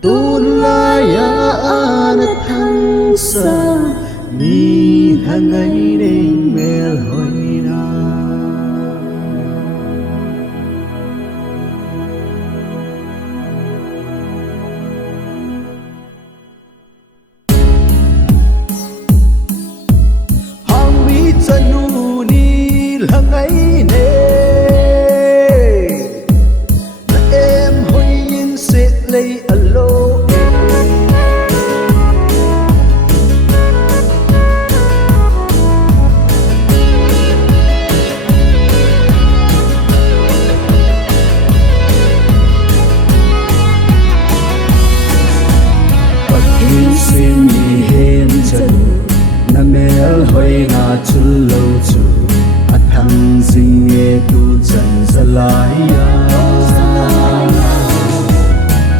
Tulaya an thăng sa ni hangai ding mel hoina hang mi chanu ni hangai ne na em hoi in set lei alo xin mi hen chân na mel hoi na chul lo chu a thang sing nghe tu chân sa lai ya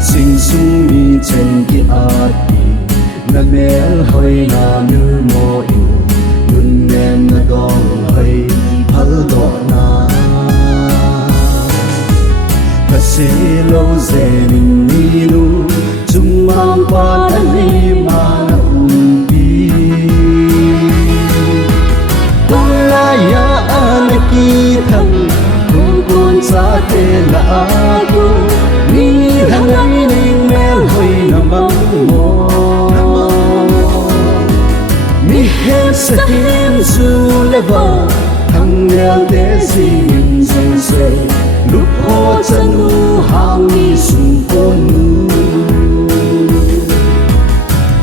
sing sung mi chen ki a ti na mel hoi na nu mo yu nun nem na dong hoi phal do na ka se lo ze ni nu chung mang pa ta ni ma na umbi tulaya an ki tham kun sa te la aku ni hangai ning mel hoi na mang mo mi hen sa tim su le ba thang nel de si nim song se lu ho chanu hang ni sung kon nu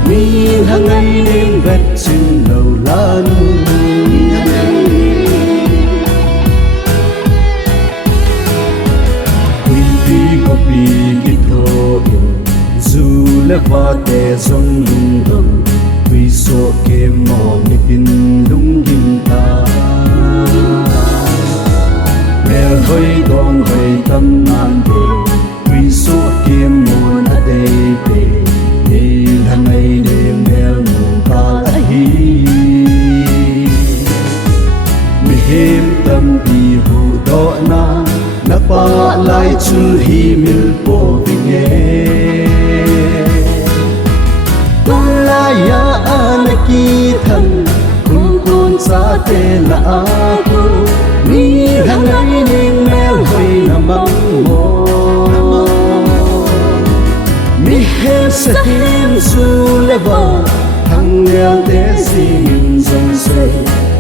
mi hangai ning vet chin lo lan quy vi ko pi ki tho yo zu le va te song lung dong quy so ke mo mi tin lung kin ta mel hoi dong hoi tam nan de quy so ke mo na de pe hangai de mel mu ka hi mi hem tam pi hu do na na pa lai chu hi mil po vinge tulaya an ki tham kun kun sa te la aku ni hangai ning mel hoi na mang mo mi hen sa tim su le ba thang nel de si nim song se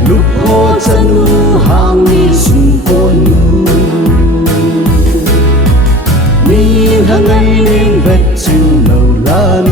lu ho chanu hang ni sung kon nu mi hangai ning vet chin lo lan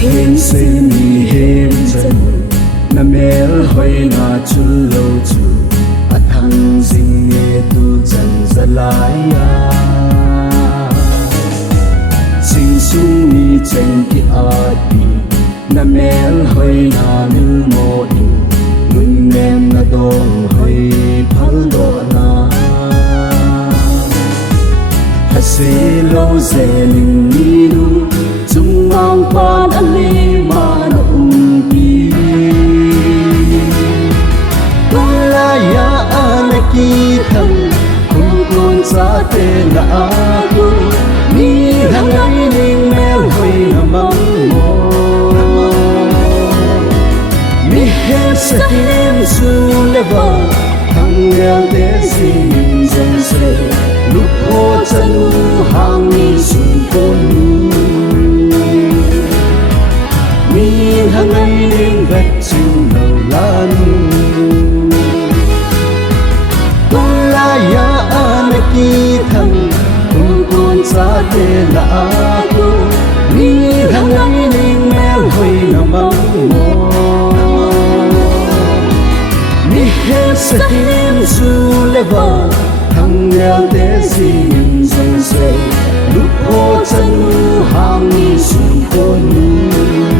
hen se mi hem chân na mel hoi na chul lo chu a thang sing nghe tu chân sa lai ya sing sung mi chen ki a ti na mel hoi na nu mo yu nun nem na dong hoi phal do na ha se lo ze ning ni nu chung mang pa an li ma na umbi tulaya an ki tham kun kun sa te la aku ni hangai ning mel hoi na mang mo mi hen sa tim su le ba thang nel de si nim song se lu ho chanu hang ni sung kon nu mi hangai ning vet chin lo lan tulaya an ki tham kun kun sa te la aku ni hangai ning mel hoi na mang mo mi hen sa tim su le ba thang thăng neo tế si nhìn dòng xe lúc cô chân hang ni sùng cô nu